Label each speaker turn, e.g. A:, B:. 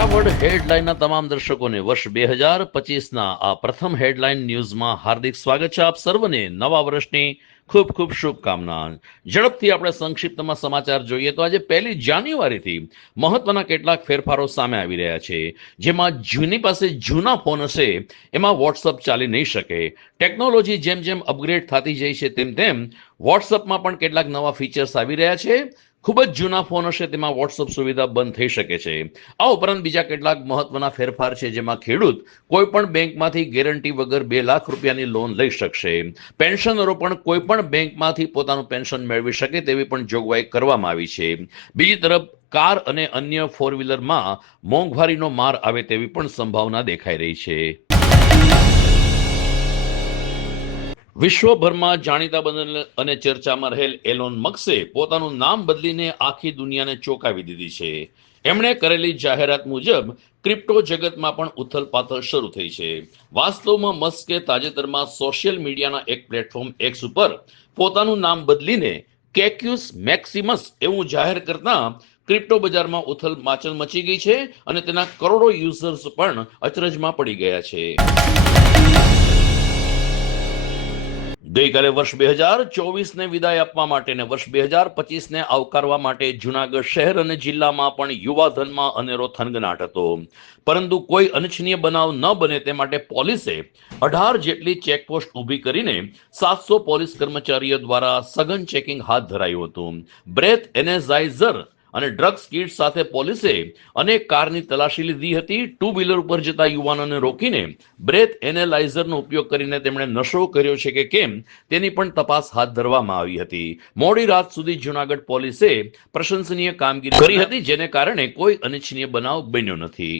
A: ફટાફટ હેડલાઇનના તમામ દર્શકોને વર્ષ બે હજાર પચીસના આ પ્રથમ હેડલાઇન ન્યૂઝમાં હાર્દિક સ્વાગત છે આપ સર્વને નવા વર્ષની ખૂબ ખૂબ શુભકામના ઝડપથી આપણે સંક્ષિપ્તમાં સમાચાર જોઈએ તો આજે પહેલી જાન્યુઆરીથી મહત્વના કેટલાક ફેરફારો સામે આવી રહ્યા છે. જેમાં જૂની પાસે જૂના ફોન હશે, એમાં વોટ્સઅપ ચાલી નહીં શકે. ટેકનોલોજી જેમ જેમ અપગ્રેડ થતી જાય છે તેમ તેમ વોટ્સઅપમાં પણ કેટલાક નવા ફીચર્સ આવી રહ્યા છે. ખૂબ જ જૂના ફોન હશે, તેમાં વોટ્સઅપ સુવિધા બંધ થઈ શકે છે. આ ઉપરાંત બીજા કેટલાક મહત્વના ફેરફાર છે, જેમાં ખેડૂત કોઈ પણ બેંકમાંથી ગેરંટી વગર બે લાખ રૂપિયાની લોન લઈ શકશે. પેન્શનરો પણ કોઈ પણ બેંકમાંથી પોતાનું પેન્શન મેળવી શકે તેવી પણ જોગવાઈ કરવામાં આવી છે. બીજી તરફ, કાર અને અન્ય ફોર વ્હીલરમાં મોંઘવારીનો માર આવે તેવી પણ સંભાવના દેખાઈ રહી છે. વિશ્વભરમાં જાણીતા બનેલ અને ચર્ચામાં રહેલ એલોન મક્સે પોતાનું નામ બદલીને આખી દુનિયાને ચોંકાવી દીધી છે. એમણે કરેલી જાહેરાત મુજબ ક્રિપ્ટો જગતમાં પણ ઉથલપાથલ શરૂ થઈ છે. વાસ્તવમાં મસ્કે તાજેતરમાં સોશિયલ મીડિયાના એક પ્લેટફોર્મ એક્સ ઉપર પોતાનું નામ બદલીને કેક્યુસ મેક્સિમસ એવું જાહેર કરતા ક્રિપ્ટો બજારમાં ઉથલ માચલ મચી ગઈ છે અને તેના કરોડો યુઝર્સ પણ અચરજમાં પડી ગયા છે. ગઈકાલે વર્ષ બે હજાર ચોવીસને વિદાય આપવા માટે ને વર્ષ બે હજાર પચીસને આવકારવા માટે જુનાગઢ શહેર અને જિલ્લામાં પણ યુવાધનમાં અનેરો થનગનાટ હતો. પરંતુ કોઈ અનિચ્છનીય બનાવ ન બને તે માટે પોલીસે અઢાર જેટલી ચેકપોસ્ટ ઊભી કરીને સાતસો પોલીસ કર્મચારીઓ દ્વારા સઘન ચેકિંગ હાથ ધરાયું હતું. બ્રેથ એનેઝાઇઝર અને ડ્રગ્સ કિટ સાથે પોલીસે અનેક કારની તલાશી લીધી હતી. ટુ વ્હીલર ઉપર જતા યુવાનોને રોકીને બ્રેથ એનેલાઇઝરનો ઉપયોગ કરીને તેમણે નશો કર્યો છે કે કેમ તેની પણ તપાસ હાથ ધરવામાં આવી હતી. મોડી રાત સુધી જુનાગઢ પોલીસે પ્રશંસનીય કામગીરી કરી હતી, જેને કારણે કોઈ અનિચ્છનીય બનાવ બન્યો નથી.